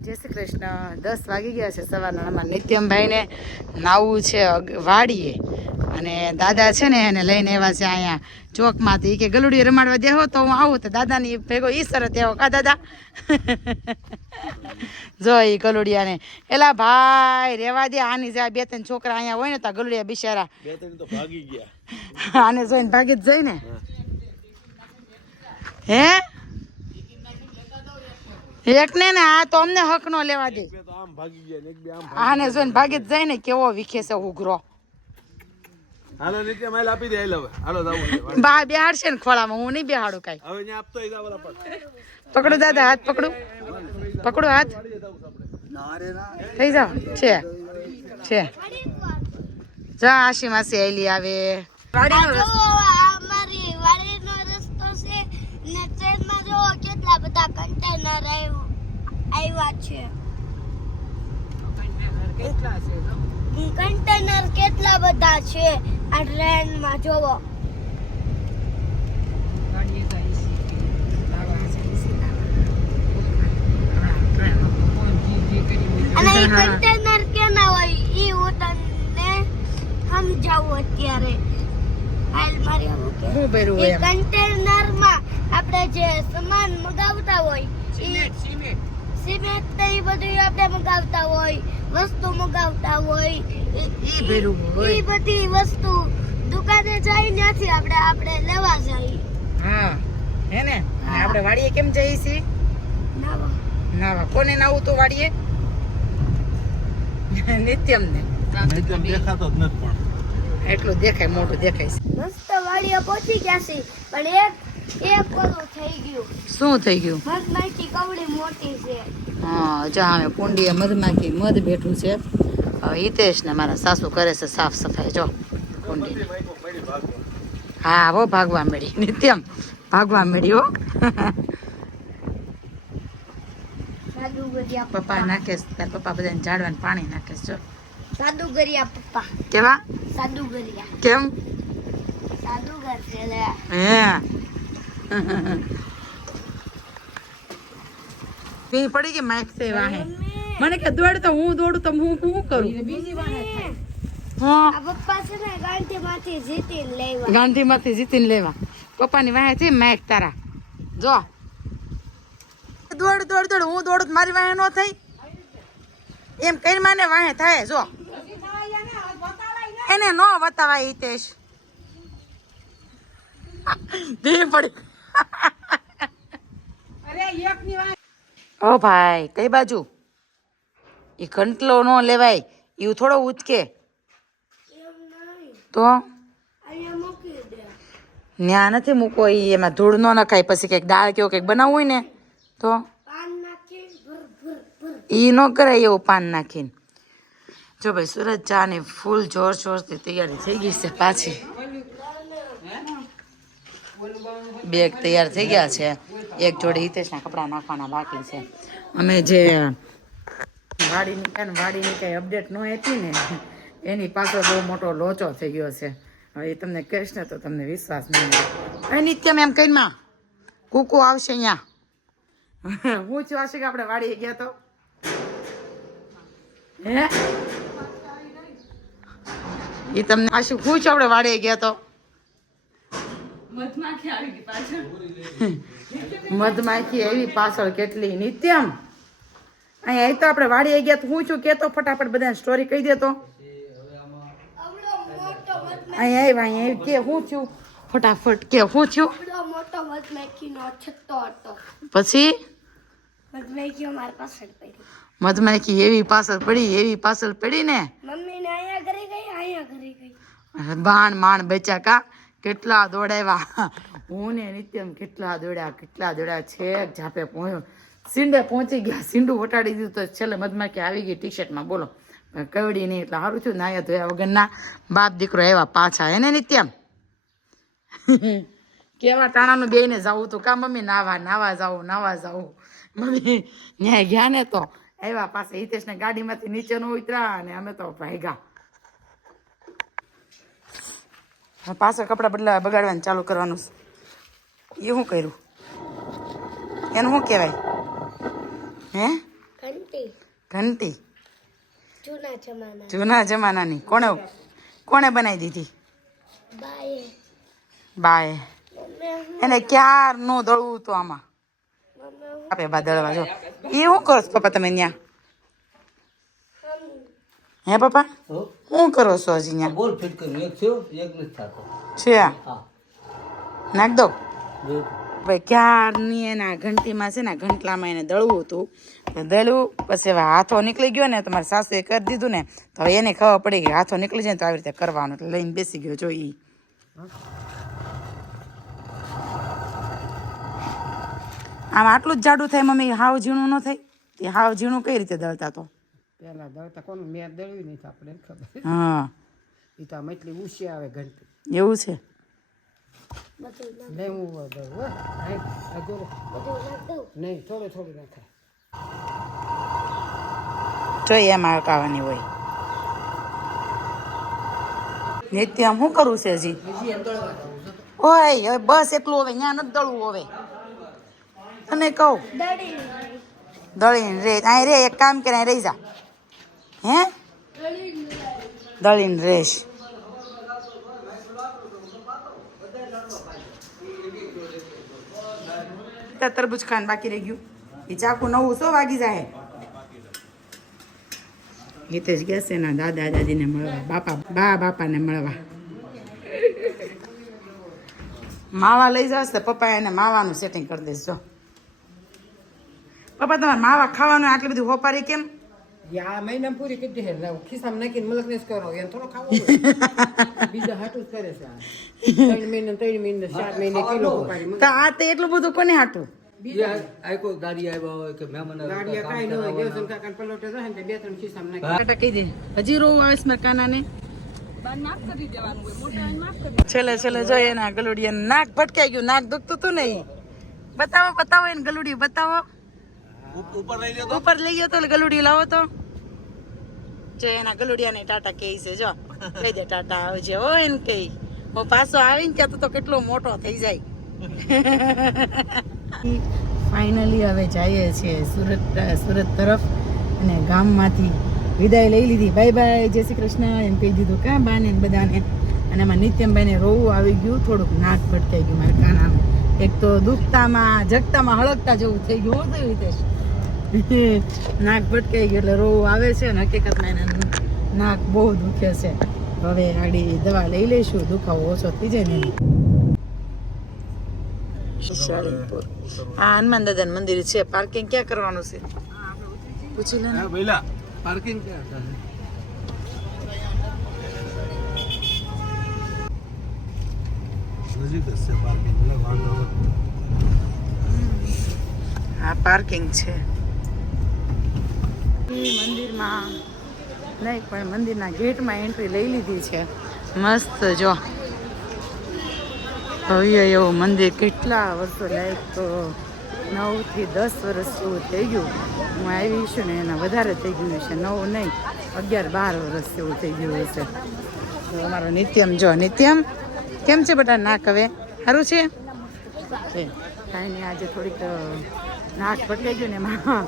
જય શ્રી કૃષ્ણ 10 વાગી ગયા છે સવારના. અમારા નિત્યમભાઈને નાવું છે વાડીએ અને દાદા છે ને એને લઈને આવ્યા છે અહીંયા ચોકમાંથી કે ગલુડી રમાડવા દેહો તો હું આવું તો દાદાની ભેગો ઈ શરત એવો કા દાદા જો એ ગલુડિયાને એલા ભાઈ રેવા દે આની જાય 2-3 છોકરા અહીંયા હોય ને તો ગલુડિયા બિચારા 2-3 તો ભાગી ગયા આને જોઈને ભાગી જ જાય ને હે એક ને આ તો અમને હક નો લેવા દે આને જોઈને ભાગી જ જાય ને કેવો વિખે છે ઉઘરો હાલો નીચે માઈલ આપી દે હાલો હાલો જાવું બા બેહાડશે ને ખોળામાં હું નહીં બેહાડું કાઈ હવે ન્યા આપતો ઈ જાવલા પર પકડો દાદા હાથ પકડો હાથ થઈ જાવ છે જા આશી માસી આઈલી આવે વાડીનો અમારી વાડીનો રસ્તો છે ને ટ્રેનમાં જો કેટલા બધા કન્ટેનર આવ્યા છે કન્ટેનર કેટલા બધા છે આ ટ્રેનમાં જોવો અને એ કન્ટેનર કેના હોય ઈ હું તને સમજાવું અત્યારે હાલ મારી હું ભર્યું હોય એ કન્ટેનરમાં આપણે જે સામાન મગાવતા હોય સિમેન્ટ ને એ બધું આપણે મગાવતા હોય વસ્તુ મગાવતા હોય ઈ ભર્યું હોય એ બધી વસ્તુ દુકાને જાય નથી આપણે લેવા જાય હા હે ને આપણે વાડીએ કેમ જઈએ છીએ નાવા કોને નાવું તો વાડીએ નિત્યમ ને નિત્યમ દેખાતો જ નથી પણ એટલું દેખાય મોટું દેખાય છે મસ્ત વાડીએ પહોંચી ગયા છે પણ એક ઓલું થઈ ગયું શું થઈ ગયું મધમાખી કવડી મોટી છે હા જા અમે કુંડીએ મધમાખી મધ બેઠું છે હવે હિતેશ ને મારા સાસુ કરે છે સાફ સફાઈ જો કુંડી હા હો ભાગવા મળી નિત્યમ ભાગવા મળી હો સાદુગરિયા પપ્પા નાખે તાર પપ્પા બધાને ઝાડવાને પાણી નાખે જો સાદુગરિયા પપ્પા કેવા સાદુગરિયા કેમ સાદુગર છે લે હે પી પડી ગઈ માઈક સે વાહે મને કે દોડ તો હું દોડું તો હું શું કરું હા આ પપ્પા છે ને ગાંધીમાંથી જીતીને લેવા ગાંધીમાંથી જીતીને લેવા પપ્પાની વાહે છે માઈક તારા જો દોડ હું દોડું મારી વાહે નો થઈ એમ કઈ માને વાહે થાય જો એને નો બતાવાય હિતેશ ધી પડી ઓ ભાઈ કઈ બાજુ એ ઘંટલો નો લેવાય એવું થોડો ઉચકે તો અહીંયા મૂકી દે ન્યા નથી મૂકો એમાં ધૂળ નો નખાય પછી કંઈક દાળ કેવું કંઈક બનાવવું હોય ને તો પાન નાખી ભર ઈ નો કરાય એવું પાન નાખીને જો ભાઈ સુરત ચા ની ફૂલ જોરથી તૈયારી થઈ ગઈ છે પાછી બેગ તૈયાર થઈ ગયા છે એક જોડે હિતેશના કપડાં નાખવાના બાકી છે અમે જે વાડીની કઈ અપડેટ ન હતી ને એની પાછળ બહુ મોટો લોચો થઈ ગયો છે હવે એ તમને કહીશ ને તો તમને વિશ્વાસ નહીં આવે નિત્યમ એમ કઈ માં કુકુ આવશે અહીંયા હું છું આશિક આપણે વાડીએ ગયા તો હે એ તમને આશિક હું છું આપણે વાડીએ ગયા તો મધમાખી એવી પાછળ કેટલી નિત્યમ અહીંયા તો આપણે વાડીએ ગયા તો હું છું કેતો ફટાફટ બધાને સ્ટોરી કહી દેતો અહીંયા કે હું છું ફટાફટ કે હું છું આવડો મોટો મધમાખીનો છત્તો હતો પછી મધમાખી અમારી પાછળ પડી મધમાખી એવી પાછળ પડી ને મમ્મીને અહીંયા ઘરે ગઈ બાણ બચ્યા કા કેટલા દોડાવ્યા હું ને નિત્યમ કેટલા દોડ્યા છેક ઝાપે સીંડે પહોંચી ગયા સીંડું વટાડી દીધું તો છેલ્લે મધમાખી આવી ગઈ ટી શર્ટમાં બોલો કવડી નહીં એટલે સારું છું નાયા ધોયા વગરના બાપ દીકરો આવ્યા પાછા એને નિત્યમ કેવા ટાણાનું બેને જવું તું કા મમ્મી નાવા જાવું મમ્મી ન્યાય ગયા ને તો આવ્યા પાસે હિતેશને ગાડીમાંથી નીચે ન ઉતર્યા અને અમે તો ભાગ્યા પાછળ કપડાં બગાડવાનું ચાલુ કરવાનું એ શું કર્યું એનું શું કહેવાય હે ઘંટી જૂના જૂના જમાનાની કોણે બનાવી દીધી? બાએ. એને ક્યારનું દળવું તો આમાં આપે બા દળવા જો. એ શું કરો છો પપ્પા તમે ત્યાં? હે પપ્પા શું કરો છો હજી ત્યાં? બોલ ફિટ કર્યું એક થયો એક નથી થતો છે હા નાખ દો બે ભાઈ. ક્યારની એના ઘંટીમાં છે ને ઘંટલામાં એને દળવું હતું તો દળ્યું પછી હવે હાથો નીકળી ગયો ને તમારી સાસુએ કરી દીધું ને તો હવે એને ખબર પડી કે હાથો નીકળી જાય ને તો આવી રીતે કરવાનું એટલે લઈને બેસી ગયો જો ઈ. આમ આટલું જ જાડું થાય મમ્મી? હાવ ઝીણું ન થાય? તે હાવ ઝીણું કઈ રીતે દળતા તો? પેલા દળતા કોનું મેં દળ્યું નહીં તો આપણે ખબર. હા એ તો આમ એટલી ઊંચી આવે ઘંટી. એવું છે. નહીં હું દળું નહીં થોડું થોડું નાખાય. જોઈએ એમાં અડકાવાની હોય. નિત્ય આમ શું કરવું છે હજી? ઓય હવે બસ એટલું હવે ત્યાં નથી દળવું હવે. તને કહું દળીને રે અહીં રે એક કામ કરે રહી જા. હે દળીને રેશ. તરબૂચ ખાન બાકી રહી ગયું. એ ચાકુ નવું 100 વાગી જાય. હિતેશ ગયા છે ના દાદા દાદીને મળવા, બાપાને મળવા. માવા લઈ જશે પપ્પા એને માવાનું સેટિંગ કરી દેશ. જો પપ્પા તમારે માવા ખાવાનું આટલી બધી હોપારી કેમ? આ મહિના પૂરી કરી દે ખિસ્સામાં નાખીને મલકનેસ કરો એને થોડો ખાવો બીજા હાટું જ કરે છે 3 મહિને 4 મહિને કિલો ઉપાડી તો આ તે એટલું બધું કોને હાટું? આ કોઈ ગાડી આવ્યા હોય કે મહેમાન ગાડીયા કાંઈ ન હોય દેવસન કાકા પલોટે રહે ને 2-3 ખિસ્સામાં નાખી કહી દે હજી રોવું આવે છે કાનાને. છેલ્લે જોઈએ એના ગલુડિયા નાક ભટકાઈ ગયું. નાક દુખતું હતું ને. બતાવો એને ગલુડિયું બતાવો. ઉપર લઈ ગયો તો ગલુડિયું લાવો તો. જો એના ગલુડિયા ને ટાટા કહે છે. જો કહી દે ટાટા આવજે હો એને કહી. હું પાછો આવીને ત્યાં તો કેટલો મોટો થઈ જાય. ફાઇનલી હવે જઈએ છીએ સુરત તરફ અને ગામમાંથી વિદાય લઈ લીધી. બાય બાય, જય શ્રી કૃષ્ણ એમ કહી દીધું કાં બાને બધાને. અને એમાં નિત્યમભાઈને રોવું આવી ગયું. થોડુંક નાક ભટકાઈ ગયું મારા કાનાનું. એક તો દુખતામાં જગતામાં હળકતા જેવું થઈ ગયું. હું થયું હિતેશ? નાક ભટકાઈ ગયું એટલે રોવું આવે છે અને હકીકતમાં એને નાક બહુ દુખે છે. હવે આડી દવા લઈ લઈશું દુખાવો ઓછો થઈ જાય ને. શાળીપુર આ હનુમાન દાદાનું મંદિર છે. પાર્કિંગ ક્યાં કરવાનું છે પૂછી લે ને. પહેલા પાર્કિંગ ક્યાં નજીક જ છે પાર્કિંગ એટલે વાંધો નથી. આ પાર્કિંગ છે. મંદિરમાં નહીં પણ મંદિરના ગેટમાં એન્ટ્રી લઈ લીધી છે. મસ્ત જો ભવ્ય એવું મંદિર. કેટલા વર્ષો લાયક તો 9 થી 10 વર્ષ જેવું થઈ ગયું. હું આવી છું ને એના વધારે થઈ ગયું છે. 9 નહીં 11-12 વર્ષ જેવું થઈ ગયું છે. તો અમારો નિત્યમ જો. નિત્યમ કેમ છે બેટા નાક? હવે સારું છે? કાંઈ નહીં આજે થોડીક નાક ભટકાઈ ગયું ને એમાં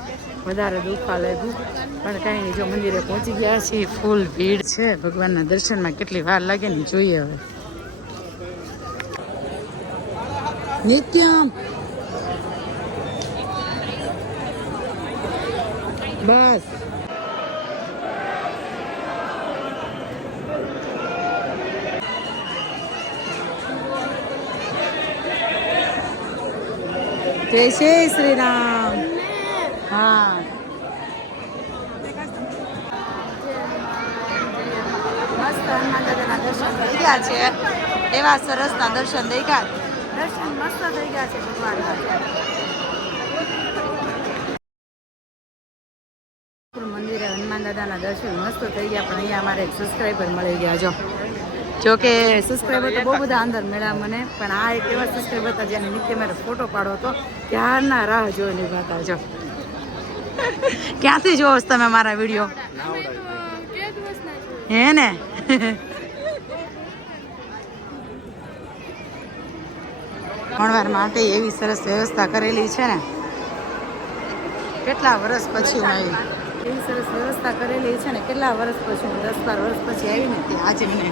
વધારે દુખવા લાગ્યું પણ કાંઈ નહીં. જો મંદિરે પહોંચી ગયા છીએ. ફૂલ ભીડ છે. ભગવાનના દર્શનમાં કેટલી વાર લાગે ને જોઈએ હવે. નિત્યમ બસ જય શ્રી રામ. હા મસ્ત હનુમાન દાદાના દર્શન થઈ ગયા છે. એવા સરસના દર્શન થઈ ગયા. દર્શન મસ્ત થઈ ગયા છે ભગવાનના. મંદિરે હનુમાન દાદાના દર્શન મસ્ત થઈ ગયા પણ અહીંયા અમારે એક સબસ્ક્રાઈબર મળી ગયા. જો કે સબસ્ક્રાઈબર તો બહુ બધા અંદર મળ્યા મને પણ આ એક એવા સબસ્ક્રાઈબર હતા જેને નિત્ય મારે ફોટો પાડો હતો. ક્યારના રાહ જોઈને ઉભા હતા. જો ક્યાંથી જોવો છો તમે મારા વિડીયો? હે ને ભણવાર માટે એવી સરસ વ્યવસ્થા કરેલી છે ને. કેટલા વર્ષ પછી હું આવી એવી સરસ વ્યવસ્થા કરેલી છે ને કેટલા વર્ષ પછી હું 10-12 વર્ષ પછી આવી ને તે આજે મને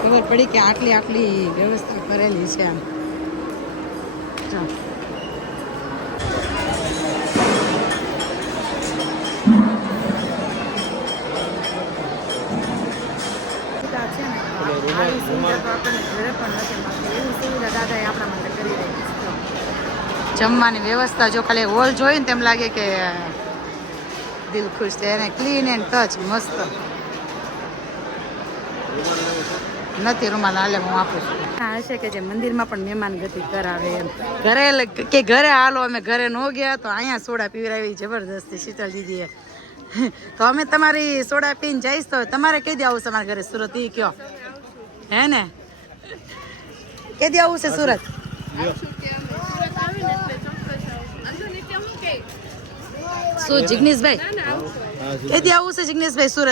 ખબર પડી કે આટલી વ્યવસ્થા કરેલી છે આમ જો છે ને આવી સુવિધા તો આપણને ઘરે પણ નથી મળતી એવી સુવિધા દાદાએ આપણા માટે કરી રહી છે જમવાની વ્યવસ્થા જો ખાલી હોલ જોઈને તેમ લાગે કે દિલ ખુશ થાય એને ક્લીન એન્ડ ટચ મસ્ત નથી રૂમાલ હાલે હું આપું છું હા હશે કે જે મંદિરમાં પણ મહેમાન ગતિ કરાવે એમ ઘરે હાલો અમે ઘરે ન ગયા તો અહીંયા સોડા પીવડાવી જબરદસ્તી શીતલ દીદીએ તો અમે તમારી સોડા પીને જઈશ તો તમારે કઈ દે આવું છે અમારા ઘરે સુરત ઈ કયો હે ને કઈ દે આવું છે સુરત શું જિગ્નેશભાઈ કઈ દે આવું છે જિગ્નેશભાઈ સુરત